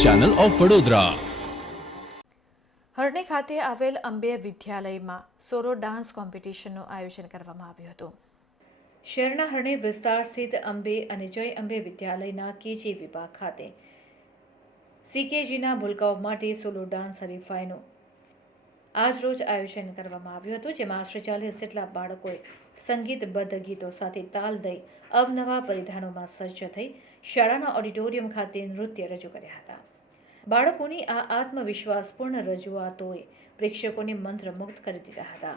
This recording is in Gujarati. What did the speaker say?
Channel of Vadodara. હરણી ખાતે આવેલ અંબે વિદ્યાલયમાં સોરો ડાન્સ કોમ્પિટિશનનું આયોજન કરવામાં આવ્યું હતું. શહેરના હરણી વિસ્તાર સ્થિત અંબે અને જય અંબે વિદ્યાલયના કેજી વિભાગ ખાતે. સીકેજીના ભૂલકાઓ માટે સોલો ડાન્સ હરીફાઈનું આજરોજ આયોજન કરવામાં આવ્યું હતું, જેમાં આશરે ચાલીસ જેટલા બાળકોએ સંગીતબદ્ધ ગીતો સાથે તાલ દઈ અવનવા પરિધાનોમાં સજ્જ થઈ શાળાના ઓડિટોરિયમ ખાતે નૃત્ય રજૂ કર્યા હતા. બાળકોની આ આત્મવિશ્વાસપૂર્ણ રજૂઆતોએ પ્રેક્ષકોને મંત્રમુગ્ધ કરી દીધા હતા.